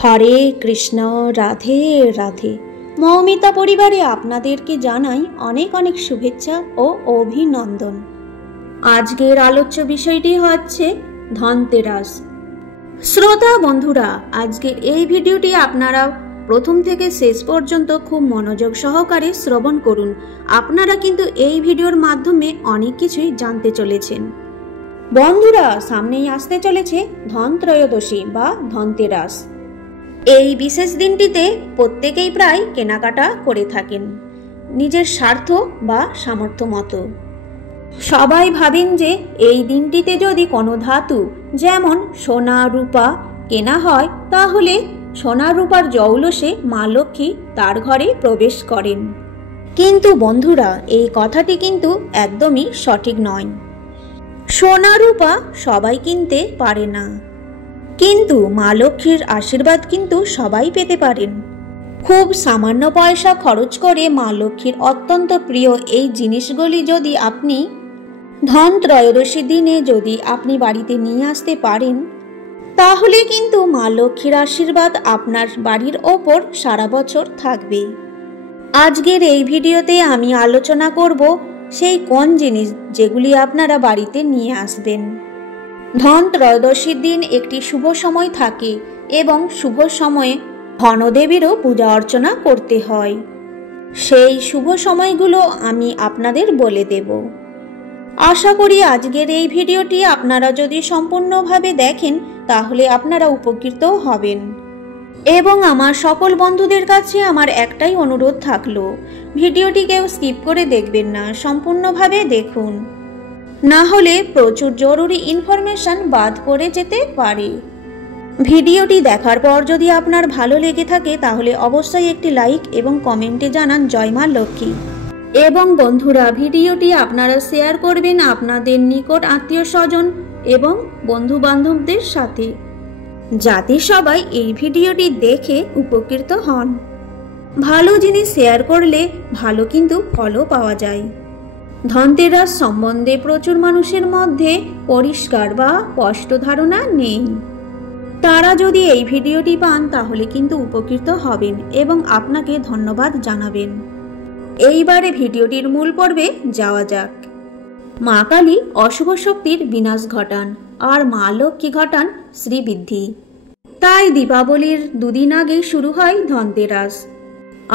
হরে কৃষ্ণ, রাধে রাধে। মৌমিতা পরিবারে আপনাদেরকে জানাই অনেক অনেক শুভেচ্ছা ও অভিনন্দন। আজকের আলোচ্য বিষয়টি হচ্ছে ধনতেরাস। শ্রোতা বন্ধুরা, আজকের এই ভিডিওটি আপনারা প্রথম থেকে শেষ পর্যন্ত খুব মনোযোগ সহকারে শ্রবণ করুন। আপনারা কিন্তু এই ভিডিওর মাধ্যমে অনেক কিছুই জানতে চলেছেন। বন্ধুরা, সামনেই আসতে চলেছে ধনত্রয়োদশী বা ধনতেরাস। এই বিশেষ দিনটিতে প্রত্যেকেই প্রায় কেনাকাটা করে থাকেন নিজের স্বার্থ বা সামর্থ্য মতো। সবাই ভাবেন যে এই দিনটিতে যদি কোনো ধাতু যেমন সোনা রূপা কেনা হয়, তাহলে সোনা রূপার জৌলসে মা লক্ষ্মী তার ঘরে প্রবেশ করেন। কিন্তু বন্ধুরা, এই কথাটি কিন্তু একদমই সঠিক নয়। সোনা রূপা সবাই কিনতে পারে না, কিন্তু মা লক্ষ্মীর আশীর্বাদ কিন্তু সবাই পেতে পারেন। খুব সামান্য পয়সা খরচ করে মা লক্ষ্মীর অত্যন্ত প্রিয় এই জিনিসগুলি যদি আপনি ধনত্রয়োদশী দিনে যদি আপনি বাড়িতে নিয়ে আসতে পারেন, তাহলে কিন্তু মা লক্ষ্মীর আশীর্বাদ আপনার বাড়ির ওপর সারা বছর থাকবে। আজকের এই ভিডিওতে আমি আলোচনা করব সেই কোন জিনিস যেগুলি আপনারা বাড়িতে নিয়ে আসবেন। ধনত্রয়োদশীর দিন একটি শুভ সময় থাকে এবং শুভ সময়ে ধনদেবীরও পূজা অর্চনা করতে হয়। সেই শুভ সময়গুলো আমি আপনাদের বলে দেব। আশা করি আজকের এই ভিডিওটি আপনারা যদি সম্পূর্ণভাবে দেখেন, তাহলে আপনারা উপকৃত হবেন। এবং আমার সকল বন্ধুদের কাছে আমার একটাই অনুরোধ থাকলো, ভিডিওটি কেউ স্কিপ করে দেখবেন না, সম্পূর্ণভাবে দেখুন, না হলে প্রচুর জরুরি ইনফরমেশন বাদ পড়ে যেতে পারে। ভিডিওটি দেখার পর যদি আপনার ভালো লেগে থাকে, তাহলে অবশ্যই একটি লাইক এবং কমেন্টে জানান জয় মা লক্ষ্মী। এবং বন্ধুরা, ভিডিওটি আপনারা শেয়ার করবেন আপনাদের নিকট আত্মীয় স্বজন এবং বন্ধু বান্ধবদের সাথে, যাতে সবাই এই ভিডিওটি দেখে উপকৃত হন। ভালো জিনিস শেয়ার করলে ভালো কিন্তু ফলও পাওয়া যায়। ধনতেরাস সম্বন্ধে প্রচুর মানুষের মধ্যে পরিষ্কার বা স্পষ্ট ধারণা নেই। তারা যদি এই ভিডিওটি পান, তাহলে কিন্তু উপকৃত হবেন এবং আপনাকে ধন্যবাদ জানাবেন। এইবারে ভিডিওটির মূল পর্বে যাওয়া যাক। মা কালী অশুভ শক্তির বিনাশ ঘটান আর মা লক্ষ্মী ঘটান শ্রীবৃদ্ধি। তাই দীপাবলির দুদিন আগেই শুরু হয় ধনতেরাস,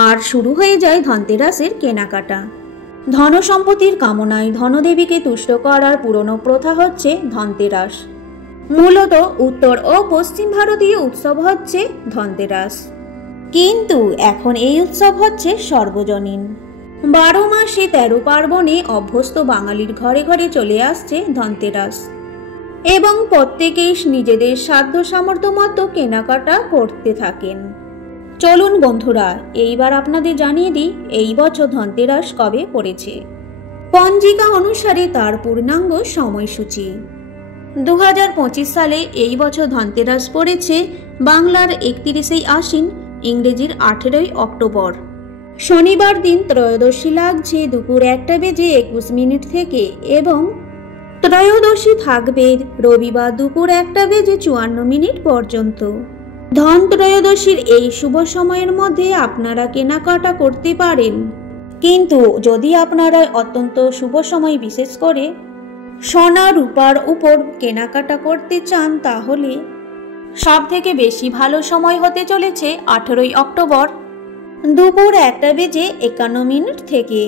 আর শুরু হয়ে যায় ধনতেরাসের কেনাকাটা। ধন সম্পত্তির কামনায় ধনদেবীকে তুষ্ট করার পুরনো প্রথা হচ্ছে ধনতেরাস। মূলত উত্তর ও পশ্চিম ভারতীয় উৎসব হচ্ছে ধনতেরাস, কিন্তু এখন এই উৎসব হচ্ছে সর্বজনীন। 12 মাসে 13 পার্বণে অভ্যস্ত বাঙালির ঘরে ঘরে চলে আসছে ধনতেরাস, এবং প্রত্যেকেই নিজেদের সাধ্য সামর্থ্য মতো কেনাকাটা করতে থাকেন। চলুন বন্ধুরা, এইবার আপনাদের জানিয়ে দিই এই বছর ধনতেরাস কবে পড়েছে। পঞ্জিকা অনুসারে তার পূর্ণাঙ্গ সময়সূচি। 2025 সালে এই বছর ধনতেরাস পড়েছে বাংলার 31শে আশ্বিন, ইংরেজির 18ই অক্টোবর। শনিবার দিন ত্রয়োদশী লাগছে দুপুর 1:21 থেকে, এবং ত্রয়োদশী থাকবে রবিবার দুপুর 1:54 পর্যন্ত। ধন ত্রয়োদশীর এই শুভ সময়ের মধ্যে আপনারা কেনাকাটা করতে পারেন, কিন্তু যদি আপনারা অত্যন্ত শুভ সময় বিশেষ করে সোনা রূপার উপর কেনাকাটা করতে চান, তাহলে সব থেকে বেশি ভালো সময় হতে চলেছে 18ই অক্টোবর দুপুর 1:51 থেকে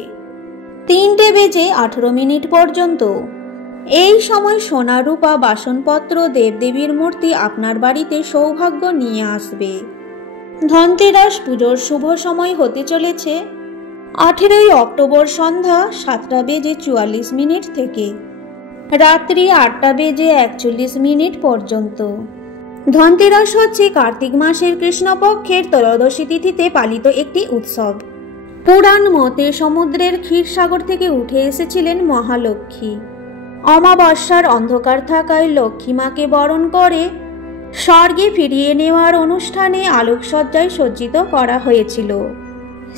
3:18 পর্যন্ত। এই সময় সোনা রূপা বাসনপত্র দেবদেবীর মূর্তি আপনার বাড়িতে সৌভাগ্য নিয়ে আসবে। ধনতেরাস পুজোর শুভ সময় হতে চলেছে 18ই অক্টোবর সন্ধ্যা 7:44 থেকে রাত্রি 8:41 পর্যন্ত। ধনতেরাস হচ্ছে কার্তিক মাসের কৃষ্ণপক্ষের ত্রয়োদশী তিথিতে পালিত একটি উৎসব। পুরাণ মতে সমুদ্রের ক্ষীরসাগর থেকে উঠে এসেছিলেন মহালক্ষ্মী। অমাবস্যার অন্ধকার থাকায় লক্ষ্মী মাকে বরণ করে স্বর্গে ফিরিয়ে নেওয়ার অনুষ্ঠানে আলোকসজ্জায় সজ্জিত করা হয়েছিল।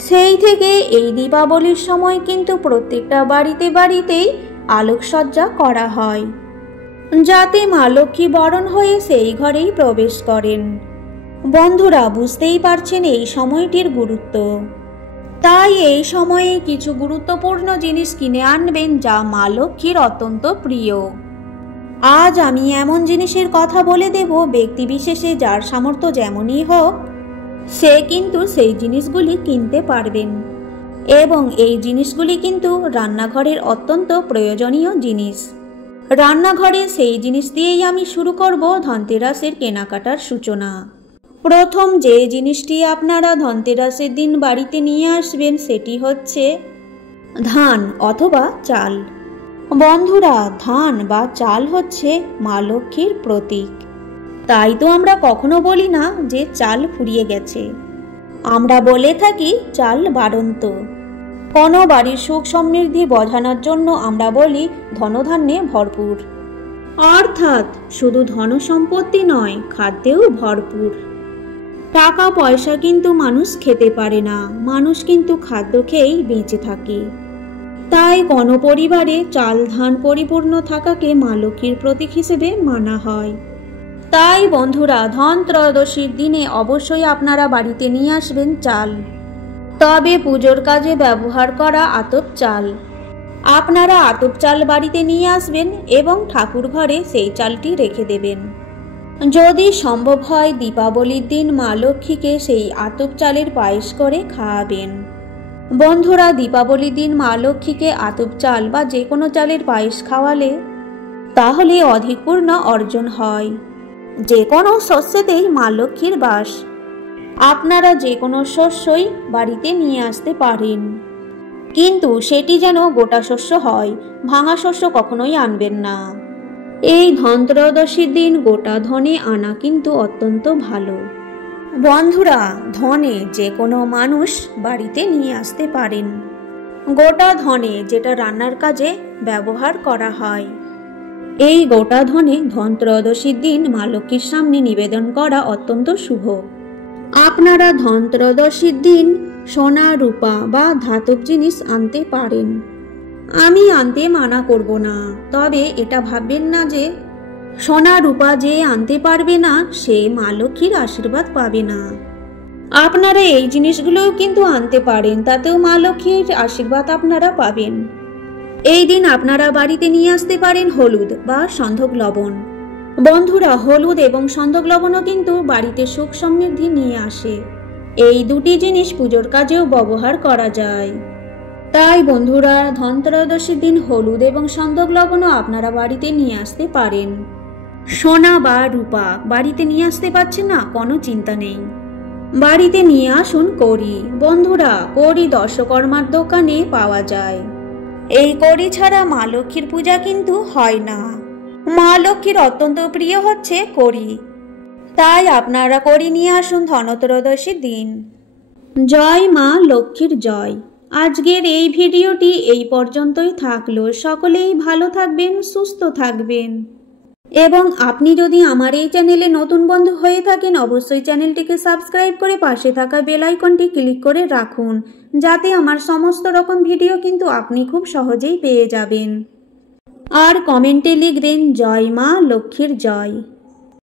সেই থেকে এই দীপাবলির সময় কিন্তু প্রত্যেকটা বাড়িতে বাড়িতেই আলোকসজ্জা করা হয়, যাতে মা লক্ষ্মী বরণ হয়ে সেই ঘরেই প্রবেশ করেন। বন্ধুরা, বুঝতেই পারছেন এই সময়টির গুরুত্ব। তাই এই সময়ে কিছু গুরুত্বপূর্ণ জিনিস কিনে আনবেন যা মা লক্ষ্মীর অত্যন্ত প্রিয়। আজ আমি এমন জিনিসের কথা বলে দেব ব্যক্তিবিশেষে যার সামর্থ্য যেমনই হোক সে কিন্তু সেই জিনিসগুলি কিনতে পারবেন, এবং এই জিনিসগুলি কিন্তু রান্নাঘরের অত্যন্ত প্রয়োজনীয় জিনিস। রান্নাঘরে সেই জিনিস দিয়েই আমি শুরু করব ধনতেরাসের কেনাকাটার সূচনা। প্রথম যে জিনিসটি আপনারা ধনতেরাসের দিন বাড়িতে নিয়ে আসবেন সেটি হচ্ছে ধান অথবা চাল। বন্ধুরা, ধান বা চাল হচ্ছে মা লক্ষ্মীর প্রতীক। তাই তো আমরা কখনো বলি না যে চাল ফুরিয়ে গেছে, আমরা বলে থাকি চাল বাড়ন্ত। কোনো বাড়ির সুখ সমৃদ্ধি বোঝানোর জন্য আমরা বলি ধনধান্যে ভরপুর, অর্থাৎ শুধু ধন সম্পত্তি নয়, খাদ্যেও ভরপুর। টাকা পয়সা কিন্তু মানুষ খেতে পারে না, মানুষ কিন্তু খাদ্য খেয়েই বেঁচে থাকে। তাই কোনো পরিবারে চাল ধান পরিপূর্ণ থাকাকে মা লক্ষ্মীর প্রতীক হিসেবে মানা হয়। তাই বন্ধুরা, ধন ত্রয়োদশীর দিনে অবশ্যই আপনারা বাড়িতে নিয়ে আসবেন চাল, তবে পুজোর কাজে ব্যবহার করা আতপ চাল। আপনারা আতপ চাল বাড়িতে নিয়ে আসবেন এবং ঠাকুর ঘরে সেই চালটি রেখে দেবেন। যদি সম্ভব হয় দীপাবলির দিন মা লক্ষ্মীকে সেই আতপ চালের পায়েস করে খাওয়াবেন। বন্ধুরা, দীপাবলির দিন মা লক্ষ্মীকে আতপ চাল বা যে কোনো চালের পায়েস খাওয়ালে তাহলে অধিক পূর্ণ অর্জন হয়। যে কোনো শস্যেতেই মা লক্ষ্মীর বাস। আপনারা যে কোনো শস্যই বাড়িতে নিয়ে আসতে পারেন, কিন্তু সেটি যেন গোটা শস্য হয়, ভাঙা শস্য কখনোই আনবেন না। এই ধনত্রয়োদশীর দিন গোটা ধনে আনা কিন্তু অত্যন্ত ভালো। বন্ধুরা, ধনে যে কোনো মানুষ বাড়িতে নিয়ে আসতে পারেন, গোটা ধনে যেটা রান্নার কাজে ব্যবহার করা হয়। এই গোটা ধনে ধনত্রয়োদশীর দিন মা লক্ষ্মীর সামনে নিবেদন করা অত্যন্ত শুভ। আপনারা ধনত্রয়োদশীর দিন সোনা রূপা বা ধাতব জিনিস আনতে পারেন, আমি আনতে মানা করব না। তবে এটা ভাববেন না যে সোনা রূপা যে আনতে পারবে না সে মা লক্ষ্মীর আশীর্বাদ পাবে না। আপনারা এই জিনিসগুলোও কিন্তু আনতে পারেন, তাতেও মা লক্ষ্মীর আশীর্বাদ আপনারা পাবেন। এই দিন আপনারা বাড়িতে নিয়ে আসতে পারেন হলুদ বা সন্ধক লবণ। বন্ধুরা, হলুদ এবং সন্ধক লবণও কিন্তু বাড়িতে সুখ সমৃদ্ধি নিয়ে আসে। এই দুটি জিনিস পুজোর কাজেও ব্যবহার করা যায়। তাই বন্ধুরা, ধনত্রয়োদশীর দিন হলুদ এবং সন্ধক লবণও আপনারা বাড়িতে নিয়ে আসতে পারেন। সোনা বা রূপা বাড়িতে নিয়ে আসতে পারছেন না, কোনো চিন্তা নেই, বাড়িতে নিয়ে আসুন কড়ি। বন্ধুরা, কড়ি দশকর্মার দোকানে পাওয়া যায়। এই কড়ি ছাড়া মা লক্ষ্মীর পূজা কিন্তু হয় না। মা লক্ষ্মীর অত্যন্ত প্রিয় হচ্ছে কড়ি, তাই আপনারা কড়ি নিয়ে আসুন ধনত্রয়োদশীর দিন। জয় মা লক্ষ্মীর জয়। আজকের এই ভিডিওটি এই পর্যন্তই থাকলো। সকলেই ভালো থাকবেন, সুস্থ থাকবেন, এবং আপনি যদি আমার এই চ্যানেলে নতুন বন্ধু হয়ে থাকেন অবশ্যই চ্যানেলটিকে সাবস্ক্রাইব করে পাশে থাকা বেল আইকনটি ক্লিক করে রাখুন, যাতে আমার সমস্ত রকম ভিডিও কিন্তু আপনি খুব সহজেই পেয়ে যাবেন। আর কমেন্টে লিখবেন জয় মা লক্ষ্মীর জয়।